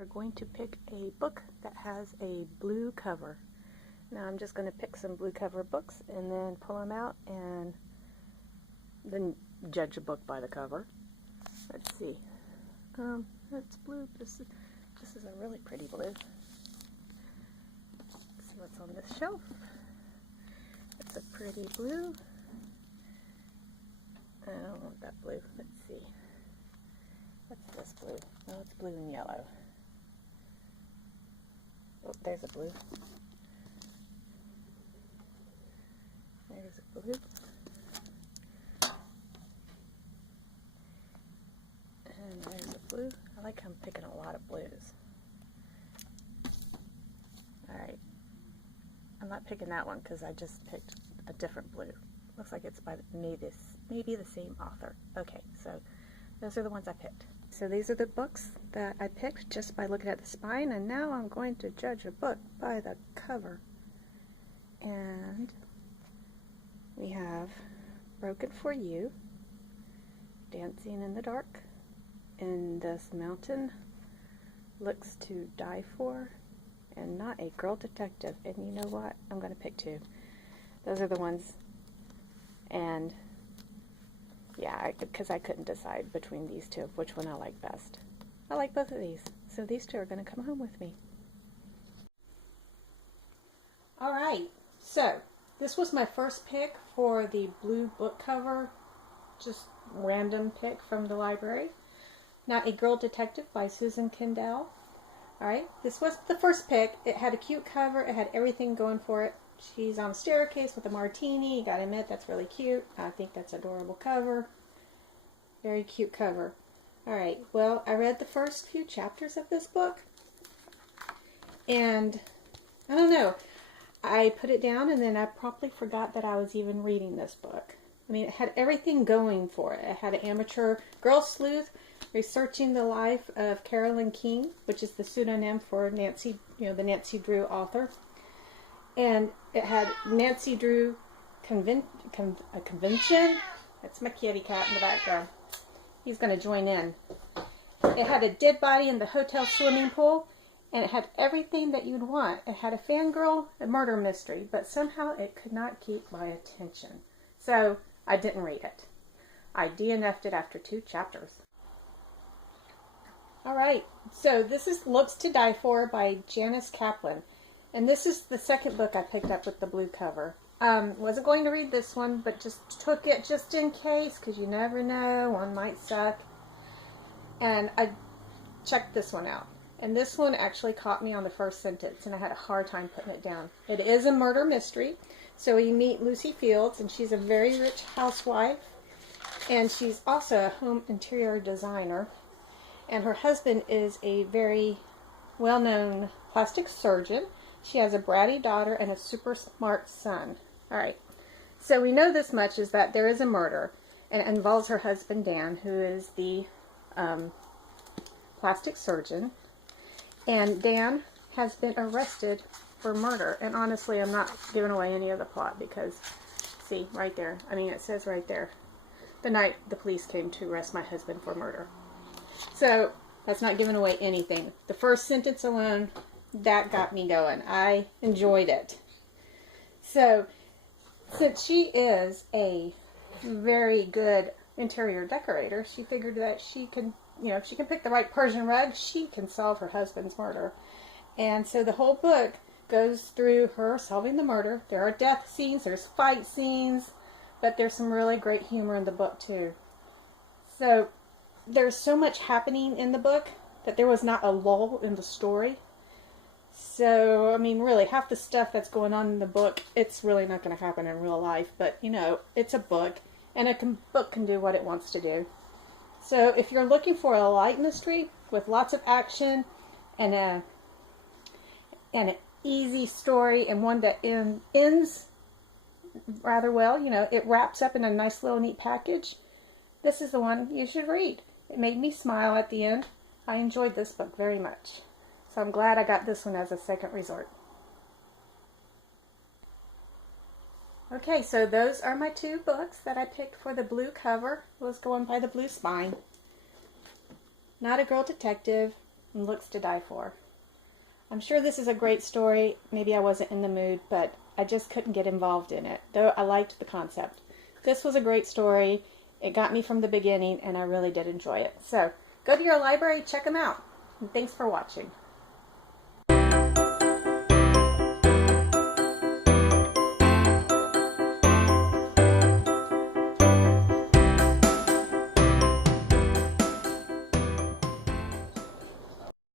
We're going to pick a book that has a blue cover. Now I'm just going to pick some blue cover books and then pull them out and then judge a book by the cover. Let's see. That's blue. This is a really pretty blue. Let's see what's on this shelf. It's a pretty blue. I don't want that blue. Let's see. What's this blue? Oh, it's blue and yellow. Oh, there's a blue. There's a blue. And there's a blue. I like how I'm picking a lot of blues. Alright. I'm not picking that one because I just picked a different blue. Looks like it's by maybe the same author. Okay, so those are the ones I picked. So these are the books that I picked just by looking at the spine, and now I'm going to judge a book by the cover. And we have Broken for You, Dancing in the Dark, In This Mountain, Looks to Die For, and Not a Girl Detective. And you know what? I'm going to pick two. Those are the ones. And yeah, because I couldn't decide between these two of which one I like best. I like both of these, so these two are going to come home with me. Alright, so this was my first pick for the blue book cover, just random pick from the library. Not a Girl Detective by Susan Kendall. Alright, this was the first pick. It had a cute cover, it had everything going for it. She's on a staircase with a martini. You gotta admit, that's really cute. I think that's an adorable cover. Very cute cover. Alright, well, I read the first few chapters of this book. And, I don't know. I put it down and then I promptly forgot that I was even reading this book. I mean, it had everything going for it. It had an amateur girl sleuth researching the life of Carolyn King, which is the pseudonym for Nancy, the Nancy Drew author. And it had Nancy Drew convention. That's my kitty cat in the background. He's going to join in. It had a dead body in the hotel swimming pool, and it had everything that you'd want. It had a fangirl, a murder mystery, but somehow it could not keep my attention. So I didn't read it. I DNF'd it after 2 chapters. Alright, so this is Looks to Die For by Janice Kaplan. And this is the second book I picked up with the blue cover. Wasn't going to read this one, but just took it just in case, because you never know, one might suck. And I checked this one out. And this one actually caught me on the first sentence, and I had a hard time putting it down. It is a murder mystery. So we meet Lucy Fields, and she's a very rich housewife. And she's also a home interior designer. And her husband is a very well-known plastic surgeon. She has a bratty daughter and a super smart son. Alright, so we know this much, is that there is a murder, and it involves her husband Dan, who is the plastic surgeon. And Dan has been arrested for murder. And honestly, I'm not giving away any of the plot because, see, right there. I mean, it says right there, the night the police came to arrest my husband for murder. So, that's not giving away anything. The first sentence alone, that got me going. I enjoyed it. So, since she is a very good interior decorator, she figured that she can, if she can pick the right Persian rug, she can solve her husband's murder. And so the whole book goes through her solving the murder. There are death scenes, there's fight scenes, but there's some really great humor in the book too. So, there's so much happening in the book that there was not a lull in the story. So, I mean, really, half the stuff that's going on in the book, it's really not going to happen in real life. But, it's a book, and a book can do what it wants to do. So, if you're looking for a light mystery with lots of action and an easy story and one that ends rather well, it wraps up in a nice little neat package, this is the one you should read. It made me smile at the end. I enjoyed this book very much. So I'm glad I got this one as a second resort. Okay, so those are my 2 books that I picked for the blue cover. Let's go on by the blue spine. Not a Girl Detective, and looks to die for. I'm sure this is a great story. Maybe I wasn't in the mood, but I just couldn't get involved in it, though I liked the concept. This was a great story. It got me from the beginning, and I really did enjoy it. So go to your library, check them out. And thanks for watching.